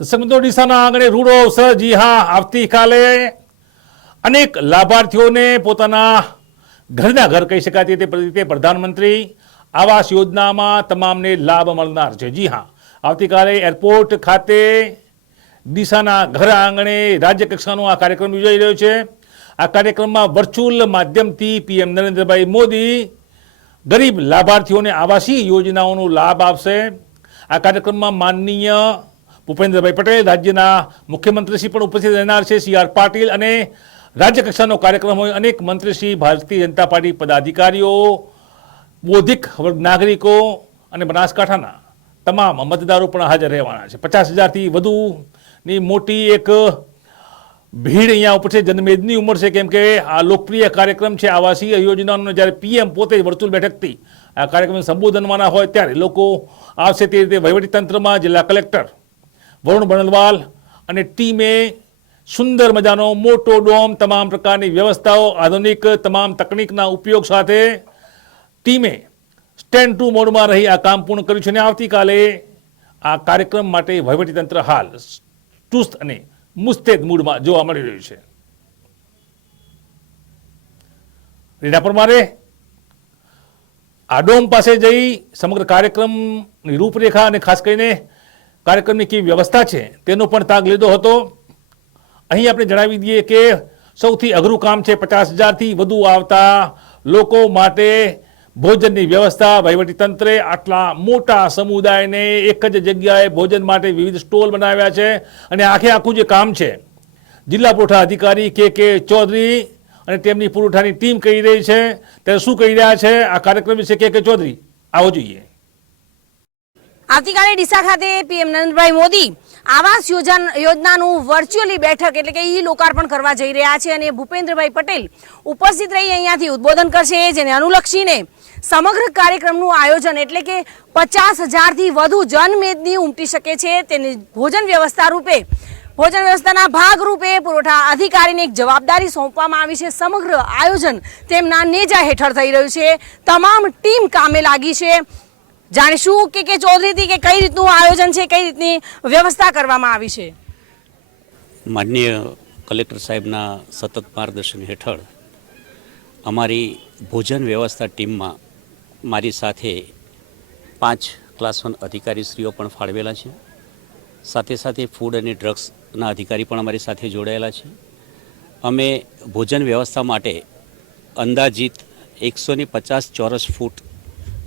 દર્શક મિત્રો ડીસાના આંગણે રૂડો અવસર જી હા આવતીકાલે અનેક લાભાર્થીઓને પોતાના ઘરના ઘર કહી શકાય તે રીતે પ્રધાનમંત્રી આવાસ યોજનામાં તમામને લાભ મળનાર છે. જી હા આવતીકાલે એરપોર્ટ ખાતે ડીસાના ઘર આંગણે રાજ્ય કક્ષાનો આ કાર્યક્રમ યોજાઈ રહ્યો છે. આ કાર્યક્રમમાં વર્ચ્યુઅલ માધ્યમથી પીએમ નરેન્દ્રભાઈ મોદી ગરીબ લાભાર્થીઓને આવાસીય યોજનાઓનો લાભ આપશે. આ કાર્યક્રમમાં માનનીય ભૂપેન્દ્રભાઈ પટેલ, રાજ્યના મુખ્યમંત્રીશ્રી પણ ઉપસ્થિત રહેનાર છે. સી. આર. પાટીલ અને રાજ્ય કક્ષાનો કાર્યક્રમ હોય અનેક મંત્રીશ્રી, ભારતીય જનતા પાર્ટી પદાધિકારીઓ, બૌદ્ધિક નાગરિકો અને બનાસકાંઠાના તમામ મતદારો પણ હાજર રહેવાના છે. પચાસ હજારથી વધુની મોટી એક ભીડ અહીંયા ઉપર છે. જનમેદની ઉંમર છે કેમ કે આ લોકપ્રિય કાર્યક્રમ છે આવાસીય યોજનાનો જ્યારે પીએમ પોતે વર્ચ્યુઅલ બેઠકથી આ કાર્યક્રમને સંબોધનવાના હોય ત્યારે લોકો આવશે તે રીતે વહીવટીતંત્રમાં જિલ્લા કલેક્ટર વરુણ બણલવાલ અને ટીમે સુંદર મજાનો મોટો ડોમ, તમામ પ્રકારની વ્યવસ્થાઓ, આધુનિક તમામ તકનિકના ઉપયોગ સાથે ટીમે સ્ટેન્ડ ટુ મોડમાં રહી આ કામ પૂર્ણ કર્યું છે અને આવતીકાલે આ કાર્યક્રમ માટે વહીવટીતંત્ર હાલ ચુસ્ત અને મુસ્તેદ મૂડમાં જોવા મળી રહ્યું છે. રીના પરમારે આ ડોમ પાસે જઈ સમગ્ર કાર્યક્રમની રૂપરેખા અને ખાસ કરીને કાર્યક્રમની કેવી વ્યવસ્થા છે તેનો પણ તાગ લીધો હતો. અહીં આપણે જણાવી દઈએ કે સૌથી અઘરું કામ છે પચાસ હજારથી વધુ આવતા લોકો માટે ભોજનની વ્યવસ્થા. વહીવટીતંત્રે આટલા મોટા સમુદાયને એક જ જગ્યાએ ભોજન માટે વિવિધ સ્ટોલ બનાવ્યા છે અને આખે આખું જે કામ છે, જિલ્લા પુરવઠા અધિકારી કે કે ચૌધરી અને તેમની પુરવઠાની ટીમ કહી રહી છે. ત્યારે શું કહી રહ્યા છે? આ કાર્યક્રમ વિશે કે કે ચૌધરી, આવો જોઈએ. આવતીકાલે ડીસા ખાતે પીએમ નરેન્દ્રભાઈ મોદી આવાસ યોજન યોજનાનું વર્ચ્યુઅલી બેઠક એટલે કે ઈ લોકાર્પણ કરવા જઈ રહ્યા છે અને ભૂપેન્દ્રભાઈ પટેલ ઉપસ્થિત રહી અહીંયાથી ઉદ્બોધન કરશે, જેને અનુલક્ષીને સમગ્ર કાર્યક્રમનું આયોજન એટલે કે પચાસ હજારથી વધુ જનમેદની ઉમટી શકે છે. તેની ભોજન વ્યવસ્થા રૂપે, ભોજન વ્યવસ્થાના ભાગરૂપે પુરવઠા અધિકારીને એક જવાબદારી સોંપવામાં આવી છે. સમગ્ર આયોજન તેમના નેજા હેઠળ થઈ રહ્યું છે. તમામ ટીમ કામે લાગી છે. જાણીશું કે કે ચૌધરીથી કે કઈ રીતનું આયોજન છે, કઈ રીતની વ્યવસ્થા કરવામાં આવી છે? માનનીય કલેક્ટર સાહેબના સતત માર્ગદર્શન હેઠળ અમારી ભોજન વ્યવસ્થા ટીમમાં મારી સાથે પાંચ ક્લાસ વન અધિકારીશ્રીઓ પણ ફાળવેલા છે. સાથે સાથે ફૂડ અને ડ્રગ્સના અધિકારી પણ અમારી સાથે જોડાયેલા છે. અમે ભોજન વ્યવસ્થા માટે અંદાજિત એકસો ને પચાસ ચોરસ ફૂટ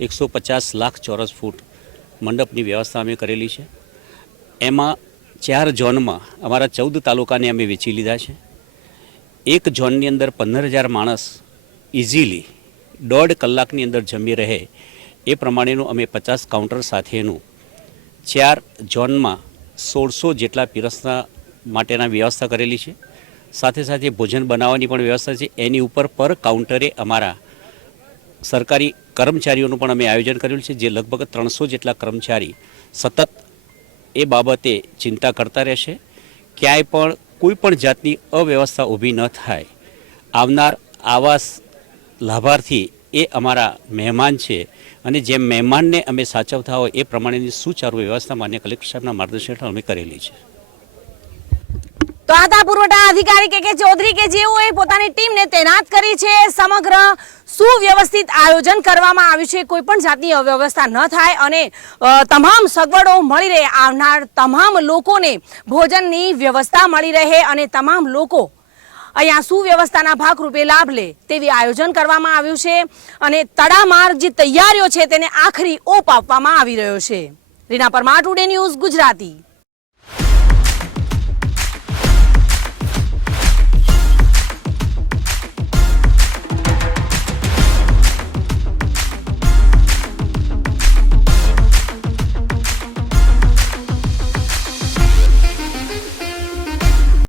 એકસો પચાસ લાખ ચોરસ ફૂટ મંડપની વ્યવસ્થા અમે કરેલી છે. એમાં ચાર ઝોનમાં અમારા ચૌદ તાલુકાને અમે વેચી લીધા છે. એક ઝોનની અંદર પંદર હજાર માણસ ઇઝીલી દોઢ કલાકની અંદર જમી રહે એ પ્રમાણેનું અમે પચાસ કાઉન્ટર સાથેનું ચાર ઝોનમાં સોળસો જેટલા પીરસના માટેના વ્યવસ્થા કરેલી છે. સાથે સાથે ભોજન બનાવવાની પણ વ્યવસ્થા છે. એની ઉપર પર કાઉન્ટરે અમારા સરકારી કર્મચારીઓનું પણ અમે આયોજન કર્યું છે, જે લગભગ ત્રણસો જેટલા કર્મચારી સતત એ બાબતે ચિંતા કરતા રહેશે. ક્યાંય પણ કોઈ પણ જાતની અવ્યવસ્થા ઊભી ન થાય. આવનાર આવાસ લાભાર્થી એ અમારા મહેમાન છે અને જેમ મહેમાનને અમે સાચવતા હોય એ પ્રમાણેની સુચારુ વ્યવસ્થા માન્ય કલેક્ટર સાહેબના માર્ગદર્શન હેઠળ અમે કરેલી છે. તો આ પુરવઠા અધિકારી કે કે ચૌધરી કે જેઓએ પોતાની ટીમને તૈનાત કરી છે. સમગ્ર સુવ્યવસ્થિત આયોજન કરવામાં આવ્યું છે. કોઈ પણ જાતની અવ્યવસ્થા ન થાય અને તમામ સગવડો મળી રહે. આવનાર તમામ લોકોને ભોજનની વ્યવસ્થા મળી રહે અને તમામ લોકો અહીંયા સુવ્યવસ્થાના ભાગરૂપે લાભ લે તેવી આયોજન કરવામાં આવ્યું છે અને તડામાર જે તૈયારીઓ છે તેને આખરી ઓપ આપવામાં આવી રહ્યો છે. Reena Parmar today news Gujarati.